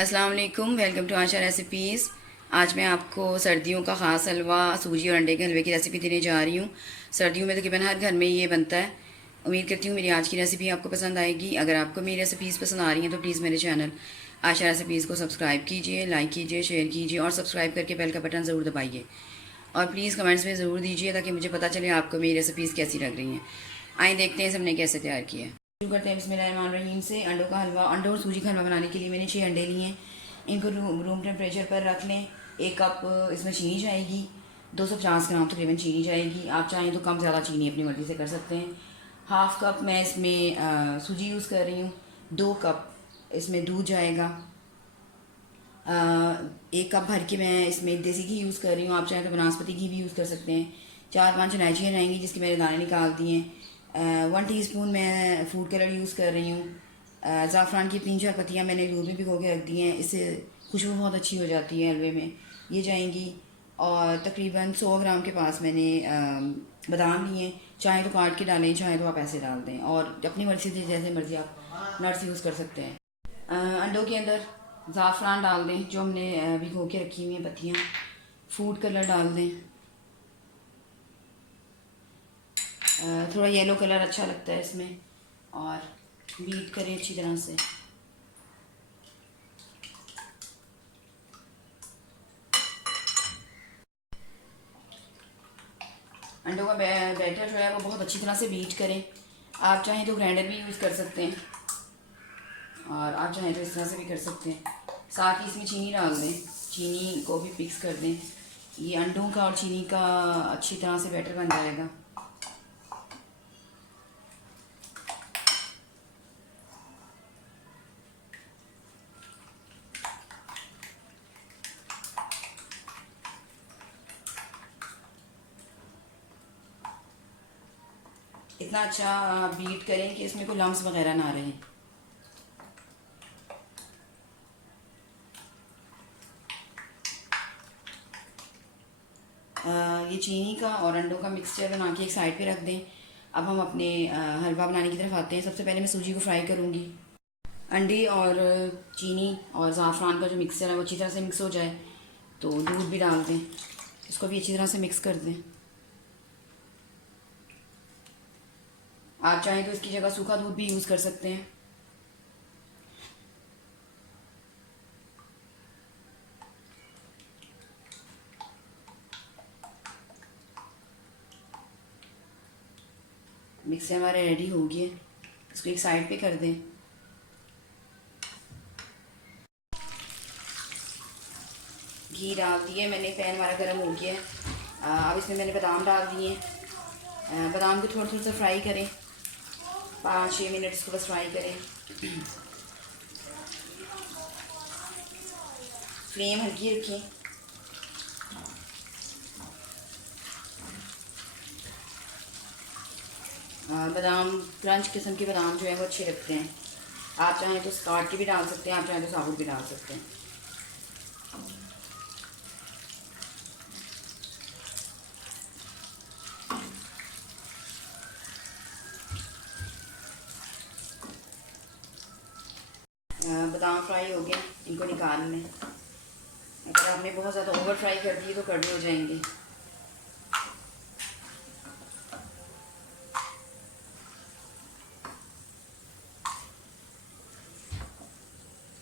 अस्सलाम वालेकुम, welcome to Asha recipes. आज मैं आपको सर्दियों का ख़ास हलवा सूजी और अंडे के हलवे की रेसिपी देने जा रही हूँ। सर्दियों में तकरीबन हर घर में ये बनता है। उम्मीद करती हूँ मेरी आज की रेसिपी आपको पसंद आएगी। अगर आपको मेरी रेसिपीज़ पसंद आ रही हैं तो प्लीज़ मेरे चैनल आशा रेसिपीज़ को सब्सक्राइब कीजिए, लाइक कीजिए, शेयर कीजिए और सब्सक्राइब करके बेल का बटन ज़रूर दबाइए। और प्लीज़ कमेंट्स में ज़रूर दीजिए ताकि मुझे पता चले आपको मेरी रेसिपीज़ कैसी लग रही हैं। आइए देखते हैं हमने कैसे तैयार किया है। शुरू करते हैं बिस्मिल्लाहिर्रहमानिर्रहीम से। अंडों का हलवा, अंडों और सूजी का हलवा बनाने के लिए मैंने 6 अंडे लिए हैं। इनको रूम टेम्परेचर पर रख लें। 1 कप इसमें चीनी जाएगी, 250 ग्राम तकरीबन चीनी जाएगी। आप चाहें तो कम ज़्यादा चीनी अपनी मर्ज़ी से कर सकते हैं। हाफ़ कप मैं इसमें सूजी यूज़ कर रही हूँ। 2 कप इसमें दूध जाएगा। 1 कप भर के मैं इसमें देसी घी यूज़ कर रही हूँ। आप चाहें तो बनास्पति घी भी यूज़ कर सकते हैं। 4-5 इलायचियाँ जाएंगी जिसके मैंने दाने निकाल दिए हैं। 1 टीस्पून मैं फूड कलर यूज़ कर रही हूँ। ज़ाफ़रान की 3-4 पत्तियाँ मैंने दूध में भिगो के रख दी हैं, इससे खुशबू बहुत अच्छी हो जाती है हलवे में। ये जाएंगी। और तकरीबन 100 ग्राम के पास मैंने बादाम लिए। चाहे तो काट के डालें, चाहे तो आप ऐसे डाल दें और अपनी मर्ज़ी से जैसे मर्ज़ी आप नट्स यूज़ कर सकते हैं। अंडों के अंदर ज़ाफ़रान डाल दें जो हमने भिगो के रखी हुई हैं पत्तियाँ। फूड कलर डाल दें। थोड़ा येलो कलर अच्छा लगता है इसमें। और बीट करें अच्छी तरह से। अंडों का बैटर जो है वो बहुत अच्छी तरह से बीट करें। आप चाहें तो ग्राइंडर भी यूज़ कर सकते हैं और आप चाहें तो इस तरह से भी कर सकते हैं। साथ ही इसमें चीनी डाल दें, चीनी को भी मिक्स कर दें। ये अंडों का और चीनी का अच्छी तरह से बैटर बन जाएगा। इतना अच्छा बीट करें कि इसमें कोई लम्स वगैरह ना रहें। ये चीनी का और अंडों का मिक्सचर बना के एक साइड पे रख दें। अब हम अपने हलवा बनाने की तरफ आते हैं। सबसे पहले मैं सूजी को फ्राई करूँगी। अंडे और चीनी और ज़ाफ़रान का जो मिक्सचर है वो अच्छी तरह से मिक्स हो जाए तो दूध भी डाल दें, इसको भी अच्छी तरह से मिक्स कर दें। आप चाहें तो इसकी जगह सूखा दूध भी यूज़ कर सकते हैं। मिक्सर हमारे रेडी हो गए, इसको एक साइड पे कर दें। घी डाल दिए मैंने, पैन हमारा गर्म हो गया है। अब इसमें मैंने बादाम डाल दिए। बादाम को थोड़ा थोड़ा सा फ्राई करें, 5-6 मिनट इसको बस फ्राई करें। फ्लेम हल्की रखें। बादाम क्रंच किस्म के बादाम जो है वो अच्छे लगते हैं। आप चाहें तो काट के भी डाल सकते हैं, आप चाहें तो साबुत भी डाल सकते हैं। बादाम फ्राई हो गए, इनको निकाल लें। अगर आपने बहुत ज़्यादा ओवर फ्राई कर दिए तो कड़वे हो जाएंगे।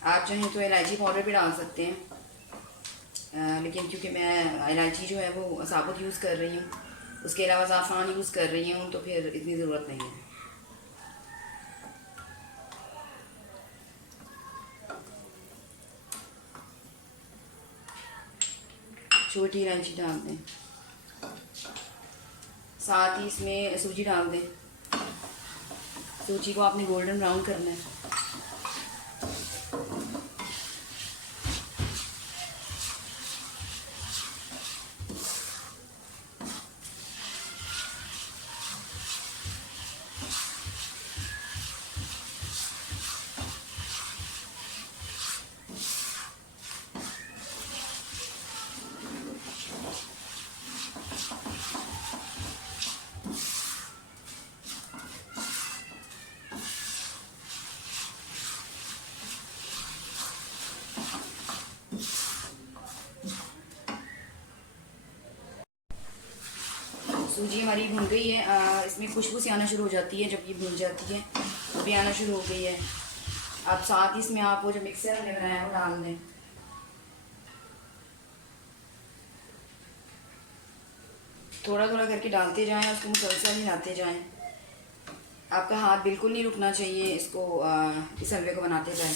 आप चाहें तो इलायची पाउडर भी डाल सकते हैं, लेकिन क्योंकि मैं इलायची जो है वो साबुत यूज़ कर रही हूँ, उसके अलावा ज़ाफ़रान यूज़ कर रही हूँ, तो फिर इतनी ज़रूरत नहीं है। छोटी इलायची डाल दें। साथ ही इसमें सूजी डाल दें। सूजी को आपने गोल्डन ब्राउन करना है। सूजी हमारी भुन गई है। इसमें खुशबू सी आना शुरू हो जाती है जब ये भुन जाती है, अभी आना शुरू हो गई है। अब साथ ही इसमें आप वो जो मिक्सर हमने बनाया वो डाल दें। थोड़ा थोड़ा करके डालते जाएं, उसको मुसलसल हिलाते जाएं। आपका हाथ बिल्कुल नहीं रुकना चाहिए इसको इस हलवे को बनाते जाएं।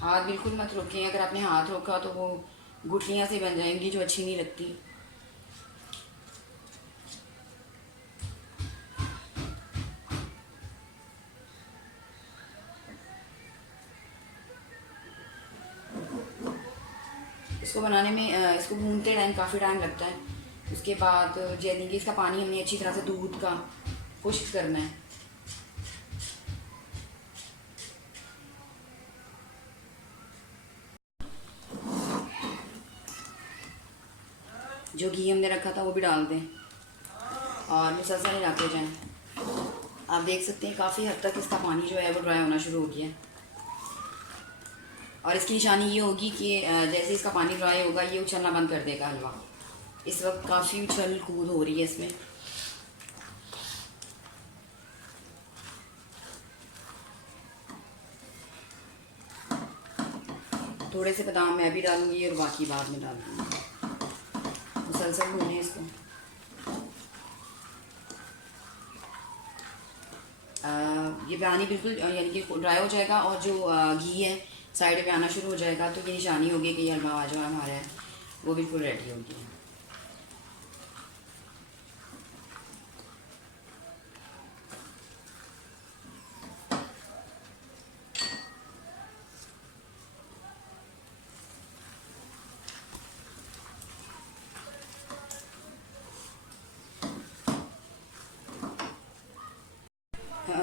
हाथ बिल्कुल मत रोकें, अगर आपने हाथ रोका तो वो गुठलियाँ से बन जाएंगी जो अच्छी नहीं लगती। इसको बनाने में इसको भूनते टाइम काफ़ी टाइम लगता है। उसके बाद जैसे कि इसका पानी हमने अच्छी तरह से दूध का खुश्क करना है। जो घी हमने रखा था वो भी डाल दें और मुसलसल हिलाते जाएं। आप देख सकते हैं काफ़ी हद तक इसका पानी जो है वो ड्राई होना शुरू हो गया है। और इसकी निशानी ये होगी कि जैसे इसका पानी ड्राई होगा ये उछलना बंद कर देगा हलवा। इस वक्त काफ़ी उछल कूद हो रही है इसमें। थोड़े से बादाम मैं भी डालूंगी और बाकी बाद में डाल दूँगी। मुसलसल भूनें इसको। ये पानी बिल्कुल यानी कि ड्राई हो जाएगा और जो घी है साइड पे आना शुरू हो जाएगा, तो ये निशानी होगी कि ये हलवा जो हमारा है वो बिल्कुल रेडी हो गया।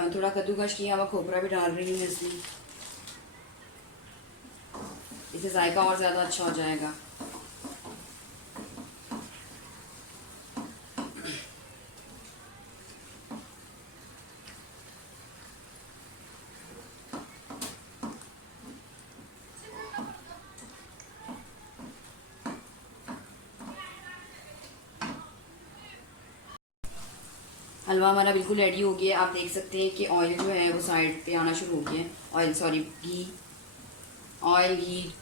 थोड़ा कद्दूकश किया हुआ खोपरा भी डाल रही हूँ इसमें, इससे जायका और ज़्यादा अच्छा हो जाएगा। हलवा हमारा बिल्कुल रेडी हो गया। आप देख सकते हैं कि ऑयल जो है वो साइड पे आना शुरू हो गया है। ऑयल सॉरी घी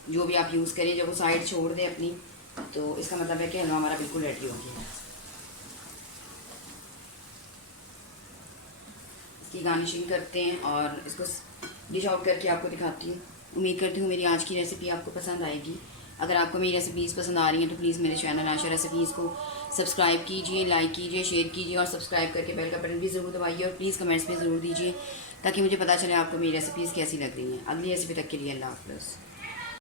जो भी आप यूज़ करें, जब वो साइड छोड़ दें अपनी, तो इसका मतलब है कि हलवा हमारा बिल्कुल रेडी हो गया है। इसकी गार्निशिंग करते हैं और इसको डिश आउट करके आपको दिखाती हूँ। उम्मीद करती हूँ मेरी आज की रेसिपी आपको पसंद आएगी। अगर आपको मेरी रेसिपीज़ पसंद आ रही हैं तो प्लीज़ मेरे चैनल आशा रेसिपीज़ को सब्सक्राइब कीजिए, लाइक कीजिए, शेयर कीजिए और सब्सक्राइब करके बेल का बटन भी ज़रूर दबाइए और प्लीज़ कमेंट्स में ज़रूर दीजिए ताकि मुझे पता चले आपको मेरी रेसिपीज़ कैसी लग रही हैं। अगली रेसिपी तक के लिए अल्लाह हाफ़िज़।